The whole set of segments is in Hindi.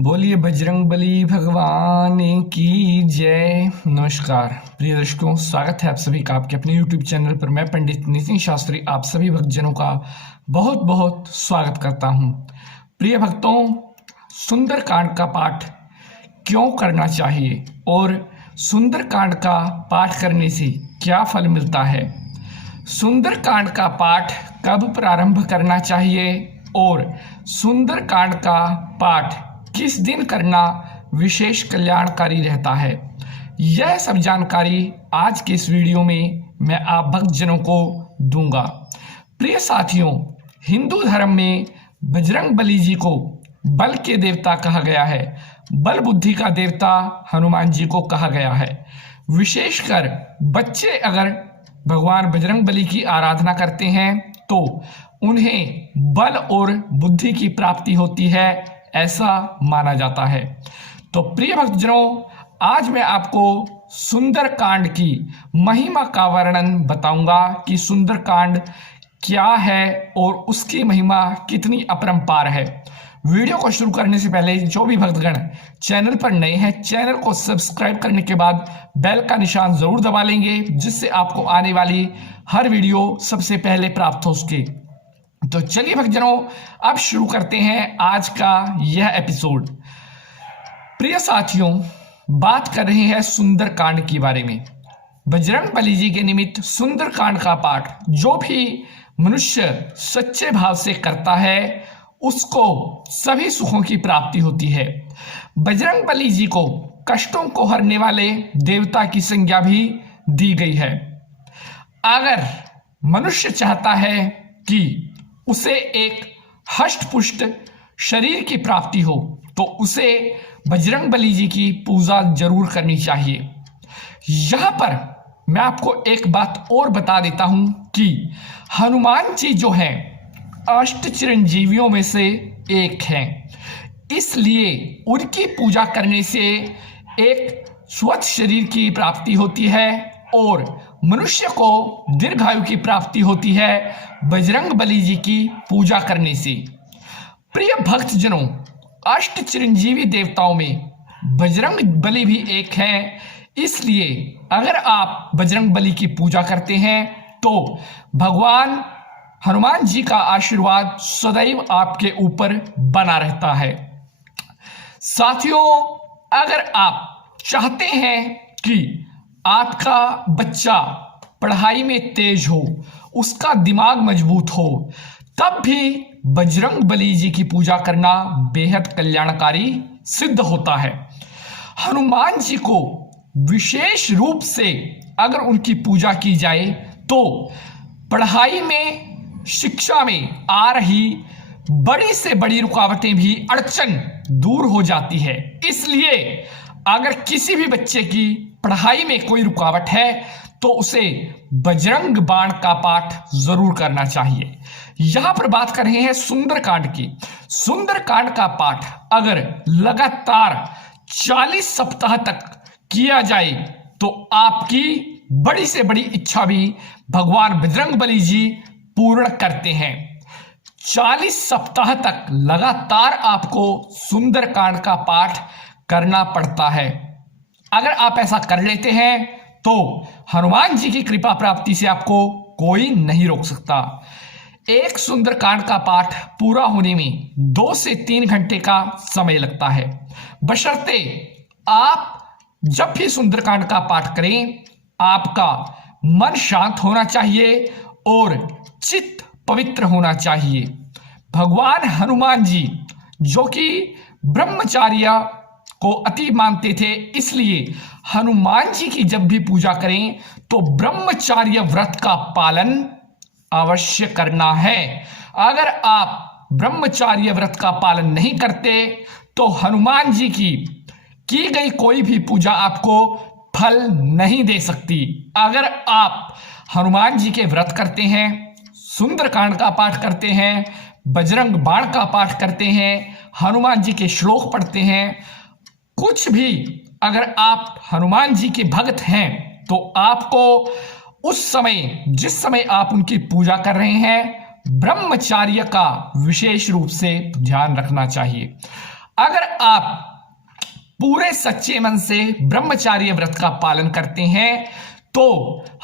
बोलिए बजरंगबली भगवान की जय। नमस्कार प्रिय दर्शकों, स्वागत है आप सभी का आपके अपने YouTube चैनल पर। मैं पंडित नितिन शास्त्री आप सभी भक्तजनों का बहुत बहुत स्वागत करता हूं। प्रिय भक्तों, सुंदरकांड का पाठ क्यों करना चाहिए और सुंदरकांड का पाठ करने से क्या फल मिलता है, सुंदरकांड का पाठ कब प्रारंभ करना चाहिए और सुंदरकांड का पाठ किस दिन करना विशेष कल्याणकारी रहता है, यह सब जानकारी आज के इस वीडियो में मैं आप भक्तजनों को दूंगा। प्रिय साथियों, हिंदू धर्म में बजरंगबली जी को बल के देवता कहा गया है। बल बुद्धि का देवता हनुमान जी को कहा गया है। विशेषकर बच्चे अगर भगवान बजरंगबली की आराधना करते हैं तो उन्हें बल और बुद्धि की प्राप्ति होती है, ऐसा माना जाता है। तो प्रिय भक्तजनों, आज मैं आपको सुंदरकांड की महिमा का वर्णन बताऊंगा कि सुंदरकांड क्या है और उसकी महिमा कितनी अपरंपार है। वीडियो को शुरू करने से पहले जो भी भक्तगण चैनल पर नए हैं, चैनल को सब्सक्राइब करने के बाद बेल का निशान जरूर दबा लेंगे, जिससे आपको आने वाली हर वीडियो सबसे पहले प्राप्त हो सके। तो चलिए भक्तजनों, अब शुरू करते हैं आज का यह एपिसोड। प्रिय साथियों, बात कर रहे हैं सुंदरकांड के बारे में। बजरंगबली जी के निमित्त सुंदरकांड का पाठ जो भी मनुष्य सच्चे भाव से करता है उसको सभी सुखों की प्राप्ति होती है। बजरंगबली जी को कष्टों को हरने वाले देवता की संज्ञा भी दी गई है। अगर मनुष्य चाहता है कि उसे एक हष्ट-पुष्ट शरीर की प्राप्ति हो तो उसे बजरंगबली जी की पूजा जरूर करनी चाहिए। यहां पर मैं आपको एक बात और बता देता हूं कि हनुमान जी जो हैं अष्ट चिरंजीवियों में से एक हैं, इसलिए उनकी पूजा करने से एक स्वस्थ शरीर की प्राप्ति होती है और मनुष्य को दीर्घायु की प्राप्ति होती है बजरंगबली जी की पूजा करने से। प्रिय भक्तजनों, अष्ट चिरंजीवी देवताओं में बजरंगबली भी एक है, इसलिए अगर आप बजरंगबली की पूजा करते हैं तो भगवान हनुमान जी का आशीर्वाद सदैव आपके ऊपर बना रहता है। साथियों, अगर आप चाहते हैं कि आपका बच्चा पढ़ाई में तेज हो, उसका दिमाग मजबूत हो, तब भी बजरंगबली जी की पूजा करना बेहद कल्याणकारी सिद्ध होता है। हनुमान जी को विशेष रूप से अगर उनकी पूजा की जाए तो पढ़ाई में, शिक्षा में आ रही बड़ी से बड़ी रुकावटें भी, अड़चन दूर हो जाती है। इसलिए अगर किसी भी बच्चे की पढ़ाई में कोई रुकावट है तो उसे बजरंग बाण का पाठ जरूर करना चाहिए। यहां पर बात कर रहे हैं सुंदरकांड की। सुंदरकांड का पाठ अगर लगातार 40 सप्ताह तक किया जाए तो आपकी बड़ी से बड़ी इच्छा भी भगवान बजरंगबली जी पूर्ण करते हैं। 40 सप्ताह तक लगातार आपको सुंदरकांड का पाठ करना पड़ता है। अगर आप ऐसा कर लेते हैं तो हनुमान जी की कृपा प्राप्ति से आपको कोई नहीं रोक सकता। एक सुंदरकांड का पाठ पूरा होने में 2 से 3 घंटे का समय लगता है, बशर्ते आप जब भी सुंदरकांड का पाठ करें आपका मन शांत होना चाहिए और चित्त पवित्र होना चाहिए। भगवान हनुमान जी जो कि ब्रह्मचार्य को अति मानते थे, इसलिए हनुमान जी की जब भी पूजा करें तो ब्रह्मचार्य व्रत का पालन अवश्य करना है। अगर आप ब्रह्मचार्य व्रत का पालन नहीं करते तो हनुमान जी की गई कोई भी पूजा आपको फल नहीं दे सकती। अगर आप हनुमान जी के व्रत करते हैं, सुंदरकांड का पाठ करते हैं, बजरंग बाण का पाठ करते हैं, हनुमान जी के श्लोक पढ़ते हैं, कुछ भी अगर आप हनुमान जी के भक्त हैं तो आपको उस समय, जिस समय आप उनकी पूजा कर रहे हैं, ब्रह्मचार्य का विशेष रूप से ध्यान रखना चाहिए। अगर आप पूरे सच्चे मन से ब्रह्मचार्य व्रत का पालन करते हैं तो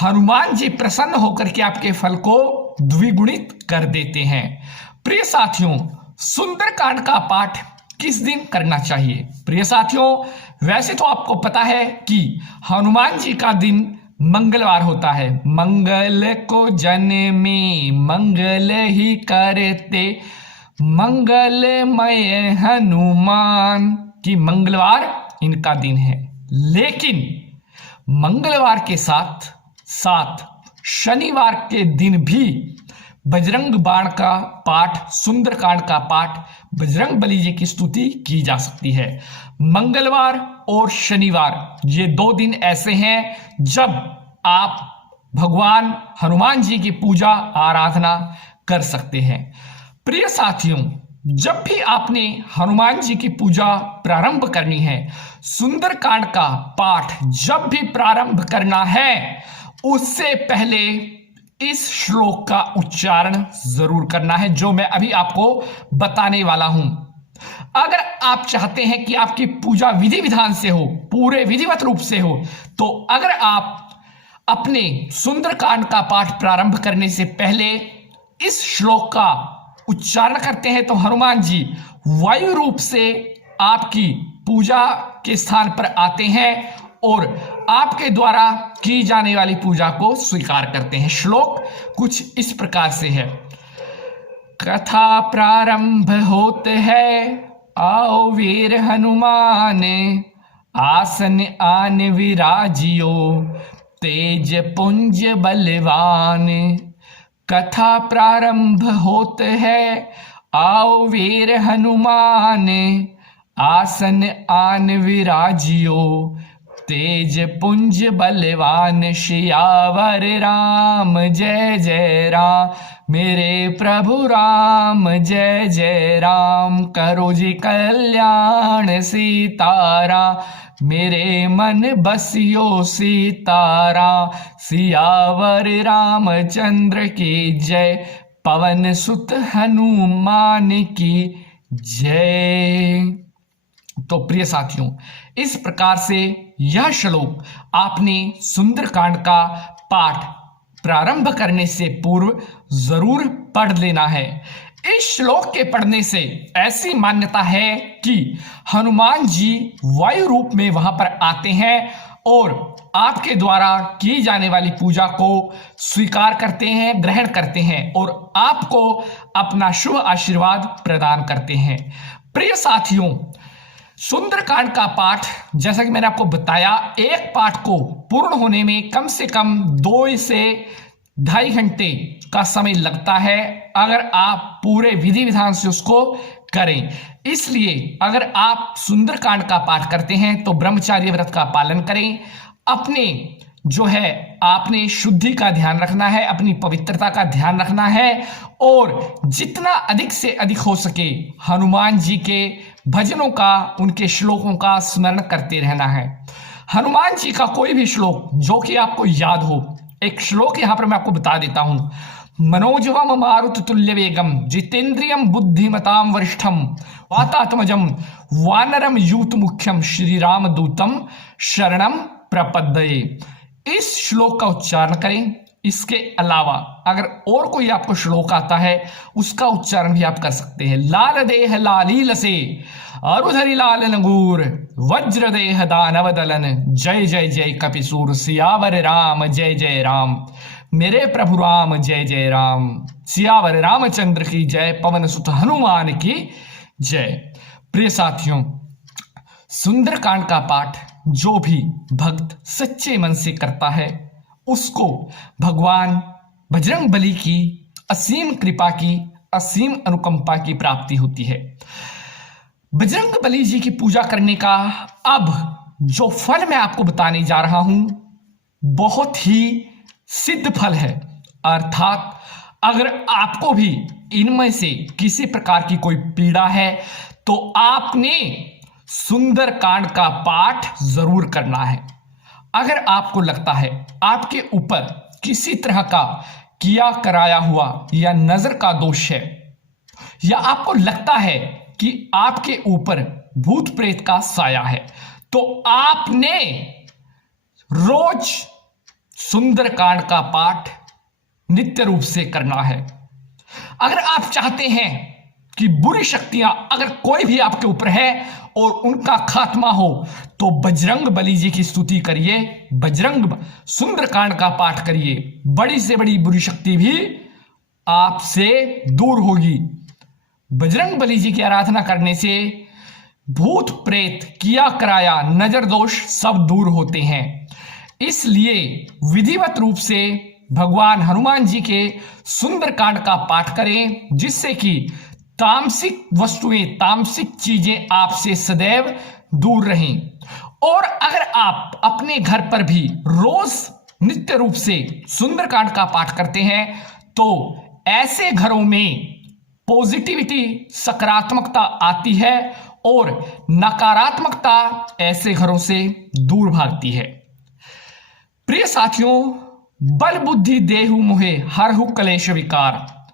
हनुमान जी प्रसन्न होकर के आपके फल को द्विगुणित कर देते हैं। प्रिय साथियों, सुंदरकांड का पाठ किस दिन करना चाहिए? प्रिय साथियों, वैसे तो आपको पता है कि हनुमान जी का दिन मंगलवार होता है। मंगल को जन में मंगल ही करते, मंगलमय हनुमान, की मंगलवार इनका दिन है। लेकिन मंगलवार के साथ साथ शनिवार के दिन भी बजरंग बाण का पाठ, सुंदरकांड का पाठ, बजरंग बली जी की स्तुति की जा सकती है। मंगलवार और शनिवार ये 2 दिन ऐसे हैं जब आप भगवान हनुमान जी की पूजा आराधना कर सकते हैं। प्रिय साथियों, जब भी आपने हनुमान जी की पूजा प्रारंभ करनी है, सुंदरकांड का पाठ जब भी प्रारंभ करना है, उससे पहले इस श्लोक का उच्चारण जरूर करना है जो मैं अभी आपको बताने वाला हूं। अगर आप चाहते हैं कि आपकी पूजा विधि विधान से हो, पूरे विधिवत रूप से हो, तो अगर आप अपने सुंदरकांड का पाठ प्रारंभ करने से पहले इस श्लोक का उच्चारण करते हैं तो हनुमान जी वायु रूप से आपकी पूजा के स्थान पर आते हैं और आपके द्वारा की जाने वाली पूजा को स्वीकार करते हैं। श्लोक कुछ इस प्रकार से है। कथा प्रारंभ होते है, आओ वीर हनुमान, आसन आन विराजियो, तेज पुंज बलवान। कथा प्रारंभ होते है, आओ वीर हनुमान, आसन आन विराजियो, तेज पुंज बलवान। सियावर राम जय जय राम, मेरे प्रभु राम जय जय राम। करो जी कल्याण सीताराम, मेरे मन बसियो सीताराम। सियावर रामचंद्र की जय, पवन सुत हनुमान की जय। तो प्रिय साथियों, इस प्रकार से यह श्लोक आपने सुंदरकांड का पाठ प्रारंभ करने से पूर्व जरूर पढ़ लेना है। इस श्लोक के पढ़ने से ऐसी मान्यता है कि हनुमान जी वायु रूप में वहां पर आते हैं और आपके द्वारा की जाने वाली पूजा को स्वीकार करते हैं, ग्रहण करते हैं और आपको अपना शुभ आशीर्वाद प्रदान करते हैं। प्रिय साथियों, सुंदरकांड का पाठ, जैसा कि मैंने आपको बताया, एक पाठ को पूर्ण होने में कम से कम 2 से 2.5 घंटे का समय लगता है अगर आप पूरे विधि विधान से उसको करें। इसलिए अगर आप सुंदरकांड का पाठ करते हैं तो ब्रह्मचार्य व्रत का पालन करें। अपने जो है आपने शुद्धि का ध्यान रखना है, अपनी पवित्रता का ध्यान रखना है और जितना अधिक से अधिक हो सके हनुमान जी के भजनों का, उनके श्लोकों का स्मरण करते रहना है। हनुमान जी का कोई भी श्लोक जो कि आपको याद हो, एक श्लोक यहां पर मैं आपको बता देता हूं। मनोजवम मारुत तुल्य वेगम, जितेंद्रियम बुद्धिमताम वरिष्ठम, वातात्मजम वानरम यूत मुख्यम, श्री राम दूतम शरणम प्रपद्ये। इस श्लोक का उच्चारण करें। इसके अलावा अगर और कोई आपको श्लोक आता है उसका उच्चारण भी आप कर सकते हैं। लाल देह लालील से, अरुधरी लाल नगूर, वज्र देह दानव दलन, जय जय जय कपिसूर। सियावर राम जय जय राम, मेरे प्रभु राम जय जय राम। सियावर रामचंद्र की जय, पवन सुत हनुमान की जय। प्रिय साथियों, सुंदरकांड का पाठ जो भी भक्त सच्चे मन से करता है उसको भगवान बजरंग बली की असीम कृपा की, असीम अनुकंपा की प्राप्ति होती है। बजरंग बली जी की पूजा करने का अब जो फल मैं आपको बताने जा रहा हूं बहुत ही सिद्ध फल है। अर्थात अगर आपको भी इनमें से किसी प्रकार की कोई पीड़ा है तो आपने सुंदरकांड का पाठ जरूर करना है। अगर आपको लगता है आपके ऊपर किसी तरह का किया कराया हुआ या नजर का दोष है, या आपको लगता है कि आपके ऊपर भूत प्रेत का साया है। तो आपने रोज सुंदरकांड का पाठ नित्य रूप से करना है। अगर आप चाहते हैं कि बुरी शक्तियां अगर कोई भी आपके ऊपर है और उनका खात्मा हो, तो बजरंग बली जी की स्तुति करिए, बजरंग सुंदरकांड का पाठ करिए। बड़ी से बड़ी बुरी शक्ति भी आपसे दूर होगी। बजरंग बली जी की आराधना करने से भूत प्रेत, किया कराया, नजर दोष सब दूर होते हैं। इसलिए विधिवत रूप से भगवान हनुमान जी के सुंदरकांड का पाठ करें, जिससे कि तामसिक वस्तुएं, तामसिक चीजें आपसे सदैव दूर रहें। और अगर आप अपने घर पर भी रोज नित्य रूप से सुंदरकांड का पाठ करते हैं, तो ऐसे घरों में पॉजिटिविटी, सकारात्मकता आती है और नकारात्मकता ऐसे घरों से दूर भागती है। प्रिय साथियों, बल बुद्धि देहु मोहे हरहु कलेश विकार।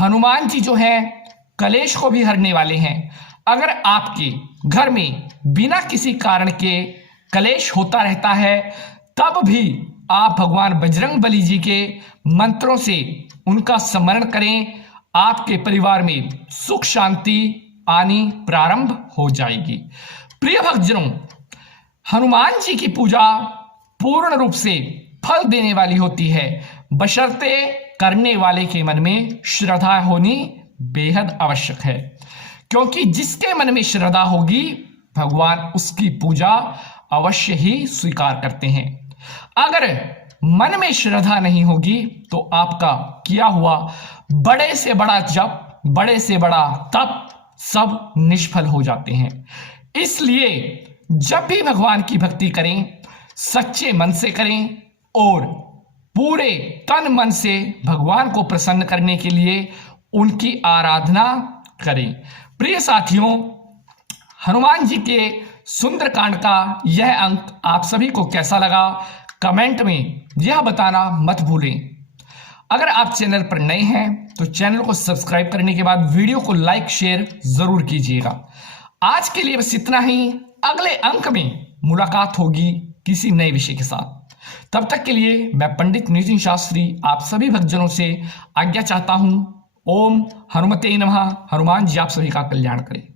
हनुमान जी जो है कलेश को भी हरने वाले हैं। अगर आपके घर में बिना किसी कारण के कलेश होता रहता है, तब भी आप भगवान बजरंग बली जी के मंत्रों से उनका स्मरण करें, आपके परिवार में सुख शांति आनी प्रारंभ हो जाएगी। प्रिय भक्तजनों, हनुमान जी की पूजा पूर्ण रूप से फल देने वाली होती है, बशर्ते करने वाले के मन में श्रद्धा होनी बेहद आवश्यक है। क्योंकि जिसके मन में श्रद्धा होगी, भगवान उसकी पूजा अवश्य ही स्वीकार करते हैं। अगर मन में श्रद्धा नहीं होगी, तो आपका किया हुआ बड़े से बड़ा जप, बड़े से बड़ा तप सब निष्फल हो जाते हैं। इसलिए जब भी भगवान की भक्ति करें, सच्चे मन से करें और पूरे तन मन से भगवान को प्रसन्न करने के लिए उनकी आराधना करें। प्रिय साथियों, हनुमान जी के सुंदरकांड का यह अंक आप सभी को कैसा लगा, कमेंट में यह बताना मत भूलें। अगर आप चैनल पर नए हैं तो चैनल को सब्सक्राइब करने के बाद वीडियो को लाइक शेयर जरूर कीजिएगा। आज के लिए बस इतना ही। अगले अंक में मुलाकात होगी किसी नए विषय के साथ। तब तक के लिए मैं पंडित नितिन शास्त्री आप सभी भक्तजनों से आज्ञा चाहता हूं। ओम हनुमते नमः। हनुमान जी आप सभी का कल्याण करें।